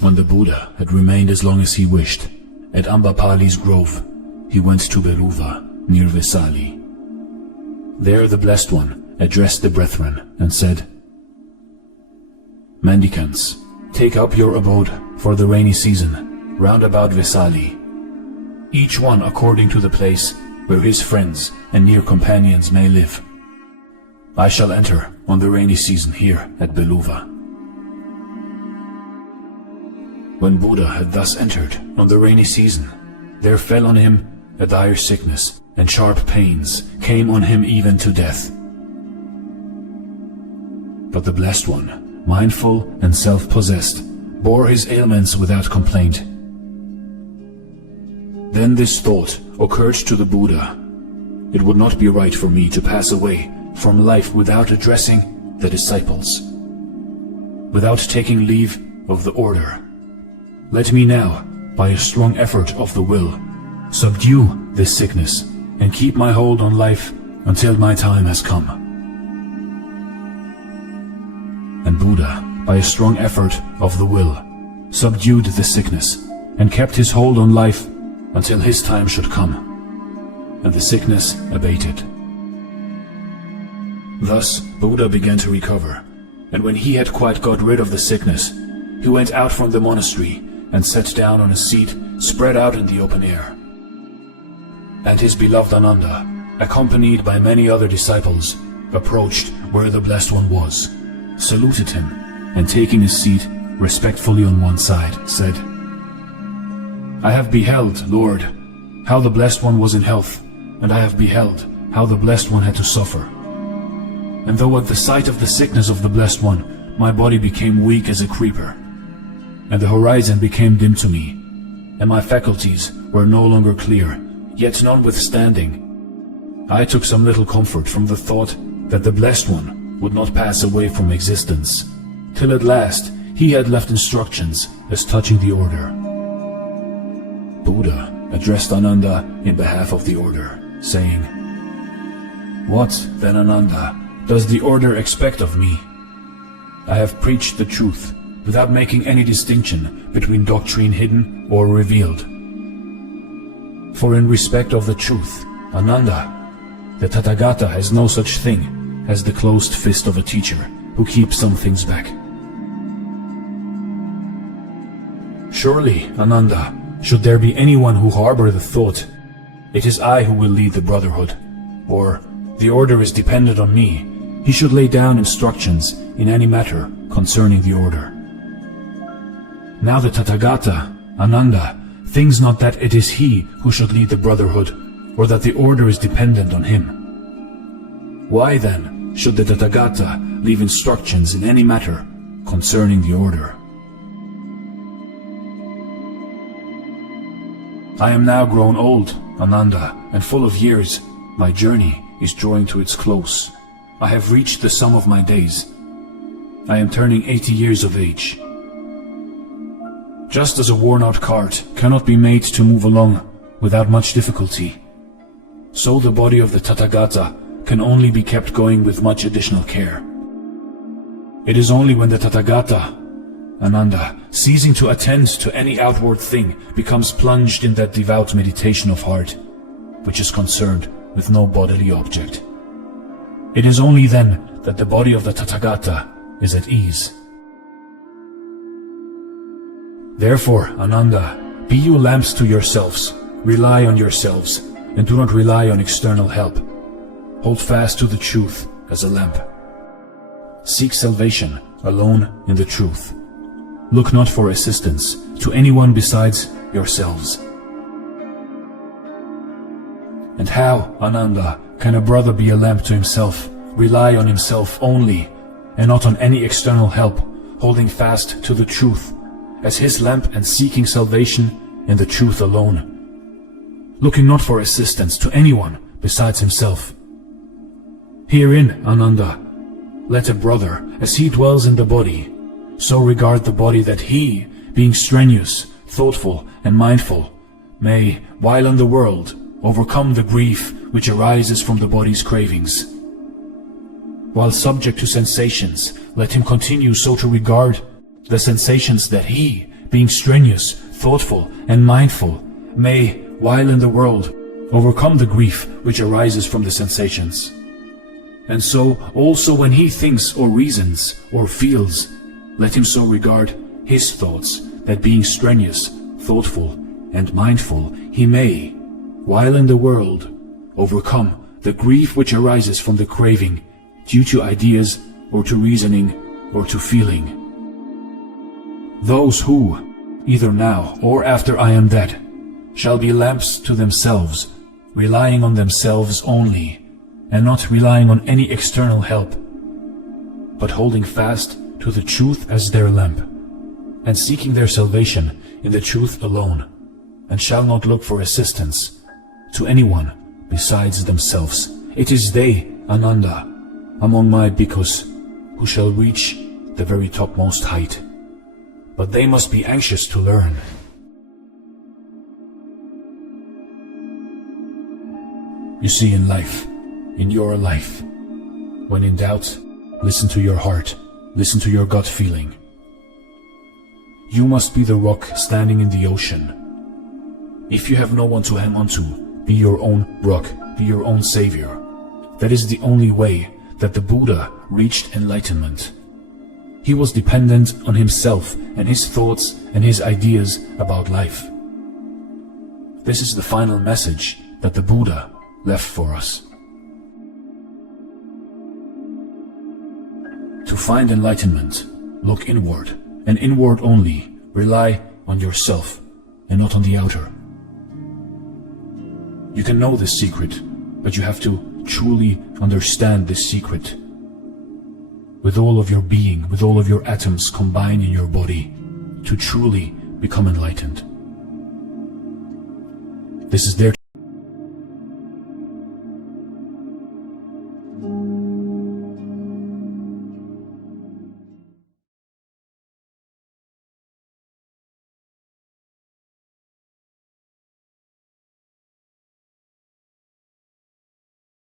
When the Buddha had remained as long as he wished at Ambapali's grove, he went to Beruva, near Vesali. There the Blessed One addressed the brethren and said, "Mendicants, take up your abode for the rainy season round about Vesali, each one according to the place where his friends and near companions may live. I shall enter on the rainy season here at Beluva." When Buddha had thus entered on the rainy season, there fell on him a dire sickness, and sharp pains came on him even to death. But the Blessed One, mindful and self-possessed, bore his ailments without complaint. Then this thought occurred to the Buddha: it would not be right for me to pass away from life without addressing the disciples, without taking leave of the order. Let me now, by a strong effort of the will, subdue this sickness and keep my hold on life until my time has come. And Buddha, by a strong effort of the will, subdued the sickness and kept his hold on life until his time should come, and the sickness abated. Thus Buddha began to recover, and when he had quite got rid of the sickness, he went out from the monastery and sat down on a seat spread out in the open air. And his beloved Ananda, accompanied by many other disciples, approached where the Blessed One was, saluted him, and taking his seat respectfully on one side, said, "I have beheld, Lord, how the Blessed One was in health, and I have beheld how the Blessed One had to suffer. And though at the sight of the sickness of the Blessed One, my body became weak as a creeper, and the horizon became dim to me, and my faculties were no longer clear, yet notwithstanding, I took some little comfort from the thought that the Blessed One would not pass away from existence, till at last he had left instructions as touching the order." Buddha addressed Ananda in behalf of the order, saying, "What, then, Ananda, does the order expect of me? I have preached the truth, without making any distinction between doctrine hidden or revealed. For in respect of the truth, Ananda, the Tathagata has no such thing as the closed fist of a teacher who keeps some things back. Surely, Ananda, should there be anyone who harbor the thought, 'It is I who will lead the brotherhood,' or 'The order is dependent on me,' he should lay down instructions in any matter concerning the order. Now the Tathagata, Ananda, thinks not that it is he who should lead the brotherhood, or that the order is dependent on him. Why then should the Tathagata leave instructions in any matter concerning the order? I am now grown old, Ananda, and full of years. My journey is drawing to its close. I have reached the sum of my days. I am turning 80 years of age. Just as a worn-out cart cannot be made to move along without much difficulty, so the body of the Tathagata can only be kept going with much additional care. It is only when the Tathagata, Ananda, ceasing to attend to any outward thing, becomes plunged in that devout meditation of heart, which is concerned with no bodily object. It is only then that the body of the Tathagata is at ease. Therefore, Ananda, be you lamps to yourselves, rely on yourselves, and do not rely on external help. Hold fast to the truth as a lamp. Seek salvation alone in the truth. Look not for assistance to anyone besides yourselves. And how, Ananda, can a brother be a lamp to himself, rely on himself only, and not on any external help, holding fast to the truth as his lamp and seeking salvation in the truth alone, looking not for assistance to anyone besides himself? Herein, Ananda, let a brother, as he dwells in the body, so regard the body that he, being strenuous, thoughtful, and mindful, may, while in the world, overcome the grief which arises from the body's cravings. While subject to sensations, let him continue so to regard the sensations that he, being strenuous, thoughtful, and mindful, may, while in the world, overcome the grief which arises from the sensations. And so, also when he thinks or reasons or feels, let him so regard his thoughts, that being strenuous, thoughtful, and mindful, he may, while in the world, overcome the grief which arises from the craving due to ideas or to reasoning or to feeling. Those who, either now or after I am dead, shall be lamps to themselves, relying on themselves only, and not relying on any external help, but holding fast to the truth as their lamp, and seeking their salvation in the truth alone, and shall not look for assistance to anyone besides themselves. It is they, Ananda, among my bhikkhus, who shall reach the very topmost height. But they must be anxious to learn. You see, in life, in your life, when in doubt, listen to your heart, listen to your gut feeling. You must be the rock standing in the ocean. If you have no one to hang on to, be your own rock, be your own savior. That is the only way that the Buddha reached enlightenment. He was dependent on himself and his thoughts and his ideas about life. This is the final message that the Buddha left for us. To find enlightenment, look inward, and inward only. Rely on yourself and not on the outer. You can know this secret, but you have to truly understand this secret. With all of your being, with all of your atoms combined in your body, to truly become enlightened. This is there